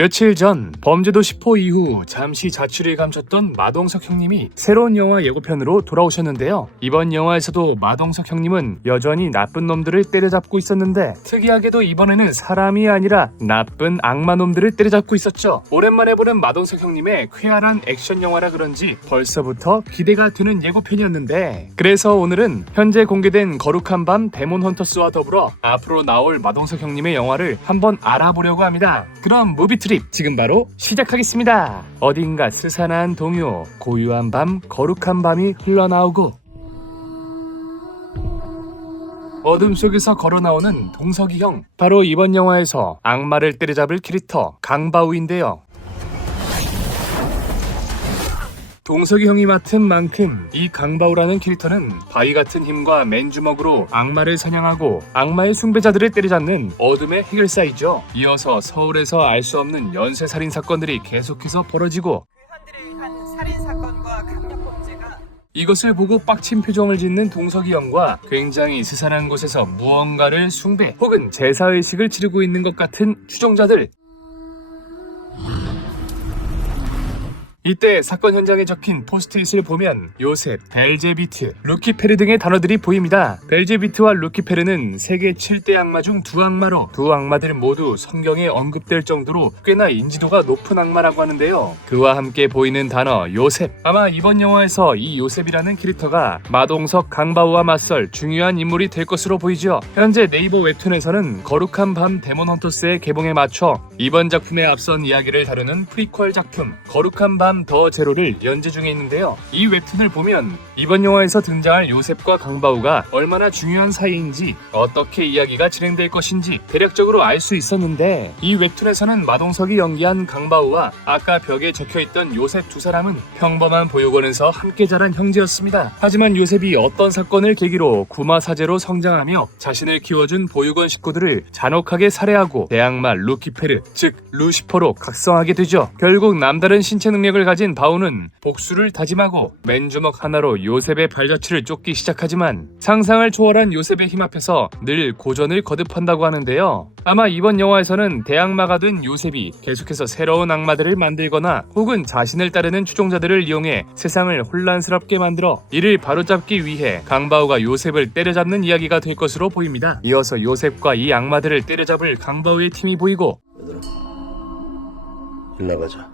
며칠 전 범죄도 10호 이후 잠시 자취를 감췄던 마동석 형님이 새로운 영화 예고편으로 돌아오셨는데요. 이번 영화에서도 마동석 형님은 여전히 나쁜 놈들을 때려잡고 있었는데 특이하게도 이번에는 사람이 아니라 나쁜 악마놈들을 때려잡고 있었죠. 오랜만에 보는 마동석 형님의 쾌활한 액션 영화라 그런지 벌써부터 기대가 되는 예고편이었는데, 그래서 오늘은 현재 공개된 거룩한 밤 데몬 헌터스와 더불어 앞으로 나올 마동석 형님의 영화를 한번 알아보려고 합니다. 그럼 무비 트립 지금 바로 시작하겠습니다. 어딘가 스산한 동요, 고요한 밤, 거룩한 밤이 흘러나오고 어둠 속에서 걸어나오는 동석이 형, 바로 이번 영화에서 악마를 때려잡을 캐릭터 강바우인데요. 동석이 형이 맡은 만큼 이 강바우라는 캐릭터는 바위 같은 힘과 맨주먹으로 악마를 사냥하고 악마의 숭배자들을 때려잡는 어둠의 해결사이죠. 이어서 서울에서 알 수 없는 연쇄살인 사건들이 계속해서 벌어지고 현대를 위한 살인사건과 강력범죄가 이것을 보고 빡친 표정을 짓는 동석이 형과 굉장히 스산한 곳에서 무언가를 숭배 혹은 제사의식을 치르고 있는 것 같은 추종자들. 이때 사건 현장에 적힌 포스트잇을 보면 요셉, 벨제비트, 루키페르 등의 단어들이 보입니다. 벨제비트와 루키페르는 세계 7대 악마 중 두 악마로, 두 악마들 모두 성경에 언급될 정도로 꽤나 인지도가 높은 악마라고 하는데요. 그와 함께 보이는 단어 요셉, 아마 이번 영화에서 이 요셉이라는 캐릭터가 마동석, 강바우와 맞설 중요한 인물이 될 것으로 보이죠. 현재 네이버 웹툰에서는 거룩한 밤 데몬 헌터스의 개봉에 맞춰 이번 작품의 앞선 이야기를 다루는 프리퀄 작품 거룩한 밤 더 제로를 연재 중에 있는데요. 이 웹툰을 보면 이번 영화에서 등장할 요셉과 강바우가 얼마나 중요한 사이인지, 어떻게 이야기가 진행될 것인지 대략적으로 알 수 있었는데, 이 웹툰에서는 마동석이 연기한 강바우와 아까 벽에 적혀있던 요셉 두 사람은 평범한 보육원에서 함께 자란 형제였습니다. 하지만 요셉이 어떤 사건을 계기로 구마사제로 성장하며 자신을 키워준 보육원 식구들을 잔혹하게 살해하고 대악마 루키페르, 즉 루시퍼로 각성하게 되죠. 결국 남다른 신체 능력을 가진 바우는 복수를 다짐하고 맨주먹 하나로 요셉의 발자취를 쫓기 시작하지만 상상을 초월한 요셉의 힘 앞에서 늘 고전을 거듭한다고 하는데요. 아마 이번 영화에서는 대악마가 된 요셉이 계속해서 새로운 악마들을 만들거나 혹은 자신을 따르는 추종자들을 이용해 세상을 혼란스럽게 만들어 이를 바로잡기 위해 강바우가 요셉을 때려잡는 이야기가 될 것으로 보입니다. 이어서 요셉과 이 악마들을 때려잡을 강바우의 팀이 보이고, 얘들아, 일 나가자.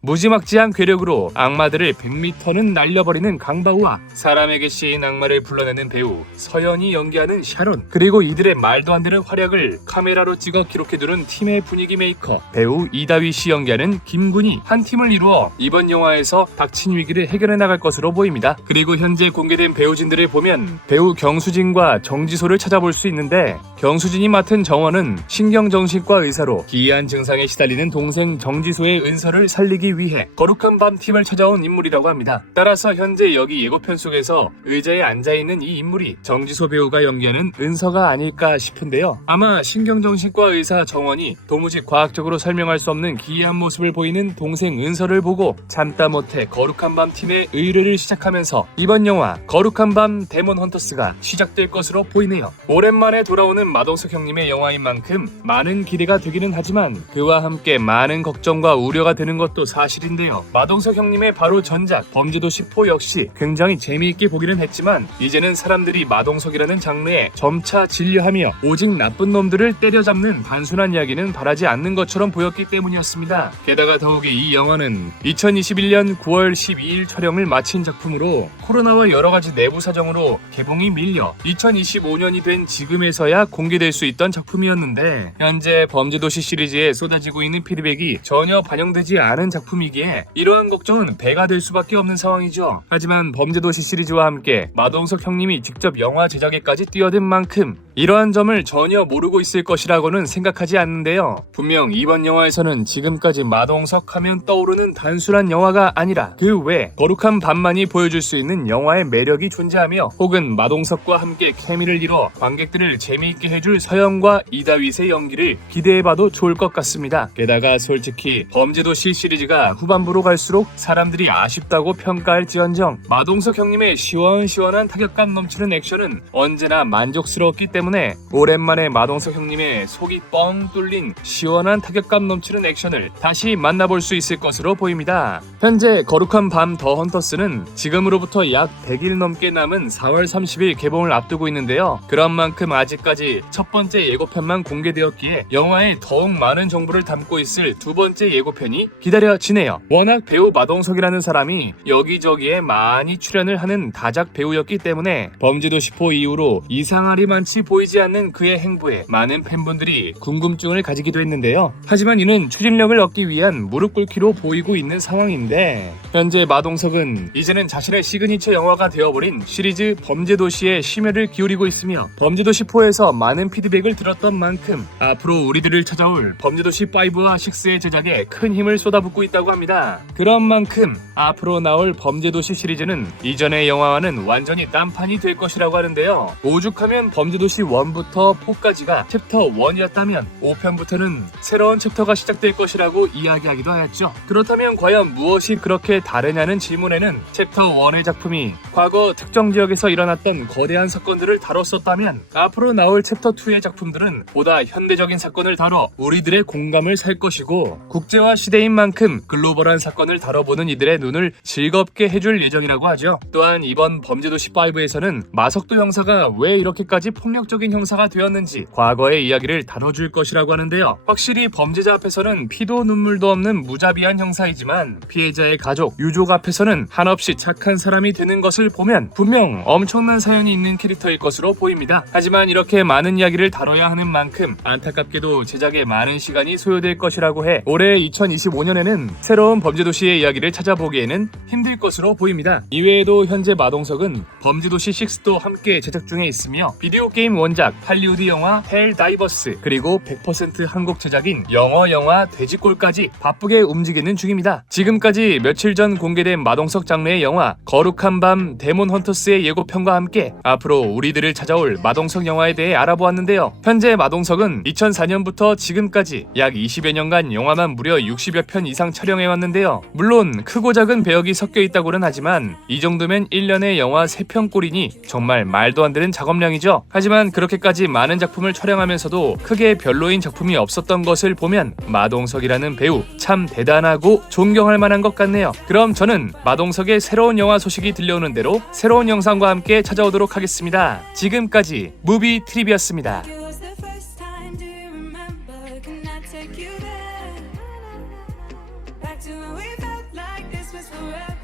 무지막지한 괴력으로 악마들을 100m는 날려버리는 강바우와 사람에게 씌인 악마를 불러내는 배우 서연이 연기하는 샤론, 그리고 이들의 말도 안 되는 활약을 카메라로 찍어 기록해두는 팀의 분위기 메이커 배우 이다휘 씨 연기하는 김군이 한 팀을 이루어 이번 영화에서 닥친 위기를 해결해 나갈 것으로 보입니다. 그리고 현재 공개된 배우진들을 보면 배우 경수진과 정지소를 찾아볼 수 있는데, 경수진이 맡은 정원은 신경정신과 의사로 기이한 증상에 시달리는 동생 정지소의 은서를 살리기 위해 거룩한 밤 팀을 찾아온 인물이라고 합니다. 따라서 현재 여기 예고편 속에서 의자에 앉아있는 이 인물이 정지소 배우가 연기하는 은서가 아닐까 싶은데요. 아마 신경정신과 의사 정원이 도무지 과학적으로 설명할 수 없는 기이한 모습을 보이는 동생 은서를 보고 참다 못해 거룩한 밤 팀의 의뢰를 시작하면서 이번 영화 거룩한 밤 데몬 헌터스가 시작될 것으로 보이네요. 오랜만에 돌아오는 마동석 형님의 영화인 만큼 많은 기대가 되기는 하지만 그와 함께 많은 걱정과 우려가 되는 것도 사실인데요. 마동석 형님의 바로 전작 범죄도 10호 역시 굉장히 재미있게 보기는 했지만 이제는 사람들이 마동석이라는 장르에 점차 질려하며 오직 나쁜 놈들을 때려잡는 단순한 이야기는 바라지 않는 것처럼 보였기 때문이었습니다. 게다가 더욱이 이 영화는 2021년 9월 12일 촬영을 마친 작품으로 코로나와 여러가지 내부 사정으로 개봉이 밀려 2025년이 된 지금에서야 공개될 수 있던 작품이었는데, 현재 범죄도시 시리즈에 쏟아지고 있는 피드백이 전혀 반영되지 않은 작품이기에 이러한 걱정은 배가 될 수밖에 없는 상황이죠. 하지만 범죄도시 시리즈와 함께 마동석 형님이 직접 영화 제작에까지 뛰어든 만큼 이러한 점을 전혀 모르고 있을 것이라고는 생각하지 않는데요. 분명 이번 영화에서는 지금까지 마동석 하면 떠오르는 단순한 영화가 아니라 그 외 거룩한 밤만이 보여줄 수 있는 영화의 매력이 존재하며, 혹은 마동석과 함께 케미를 이뤄 관객들을 재미있게 해줄 서영과 이다윗의 연기를 기대해봐도 좋을 것 같습니다. 게다가 솔직히 범죄도시 시리즈가 후반부로 갈수록 사람들이 아쉽다고 평가할지언정 마동석 형님의 시원시원한 타격감 넘치는 액션은 언제나 만족스러웠기 때문에 때문에 오랜만에 마동석 형님의 속이 뻥 뚫린 시원한 타격감 넘치는 액션을 다시 만나볼 수 있을 것으로 보입니다. 현재 거룩한 밤 더 헌터스는 지금으로부터 약 100일 넘게 남은 4월 30일 개봉을 앞두고 있는데요. 그런 만큼 아직까지 첫 번째 예고편만 공개되었기에 영화에 더욱 많은 정보를 담고 있을 두 번째 예고편이 기다려지네요. 워낙 배우 마동석이라는 사람이 여기저기에 많이 출연을 하는 다작 배우였기 때문에 범죄도시4 이후로 이상하리 많지 보이지 않는 그의 행보에 많은 팬분들이 궁금증을 가지기도 했는데요. 하지만 이는 추진력을 얻기 위한 무릎 꿇기로 보이고 있는 상황인데 현재 마동석은 이제는 자신의 시그니처 영화가 되어버린 시리즈 범죄도시에 심혈을 기울이고 있으며 범죄도시4에서 많은 피드백을 들었던 만큼 앞으로 우리들을 찾아올 범죄도시5와 6의 제작에 큰 힘을 쏟아붓고 있다고 합니다. 그런 만큼 앞으로 나올 범죄도시 시리즈는 이전의 영화와는 완전히 딴판이 될 것이라고 하는데요. 오죽하면 범죄도시 1부터 4까지가 챕터 1이었다면 5편부터는 새로운 챕터가 시작될 것이라고 이야기하기도 하였죠. 그렇다면 과연 무엇이 그렇게 다르냐는 질문에는 챕터 1의 작품이 과거 특정 지역에서 일어났던 거대한 사건들을 다뤘었다면 앞으로 나올 챕터 2의 작품들은 보다 현대적인 사건을 다뤄 우리들의 공감을 살 것이고 국제화 시대인 만큼 글로벌한 사건을 다뤄보는 이들의 눈을 즐겁게 해줄 예정이라고 하죠. 또한 이번 범죄도시5에서는 마석도 형사가 왜 이렇게까지 폭력적인 형사가 되었는지 과거의 이야기를 다뤄줄 것이라고 하는데요. 확실히 범죄자 앞에서는 피도 눈물도 없는 무자비한 형사이지만 피해자의 가족, 유족 앞에서는 한없이 착한 사람이 되는 것을 보면 분명 엄청난 사연이 있는 캐릭터일 것으로 보입니다. 하지만 이렇게 많은 이야기를 다뤄야 하는 만큼 안타깝게도 제작에 많은 시간이 소요될 것이라고 해 올해 2025년에는 새로운 범죄도시의 이야기를 찾아보기에는 힘들 것으로 보입니다. 이외에도 현재 마동석은 범죄도시 6도 함께 제작 중에 있으며 비디오 게임 원작 할리우드 영화 헬다이버스 그리고 100% 한국 제작인 영화 돼지꼴까지 바쁘게 움직이는 중입니다. 지금까지 며칠 전 공개된 마동석 장르의 영화 거룩한 밤 데몬 헌터스의 예고편과 함께 앞으로 우리들을 찾아올 마동석 영화에 대해 알아보았는데요. 현재 마동석은 2004년부터 지금까지 약 20여 년간 영화만 무려 60여 편 이상 촬영해왔는데요. 물론 크고 작은 배역이 섞여 있다고는 하지만 이 정도면 1년에 영화 3편꼴이니 정말 말도 안 되는 작업량이죠. 하지만 그렇게까지 많은 작품을 촬영하면서도 크게 별로인 작품이 없었던 것을 보면 마동석이라는 배우 참 대단하고 존경할 만한 것 같네요. 그럼 저는 마동석의 새로운 영화 소식이 들려오는 대로 새로운 영상과 함께 찾아오도록 하겠습니다. 지금까지 무비 트립이었습니다. It was the first time, do you remember? Can I take you there? Back to when we felt like this was forever.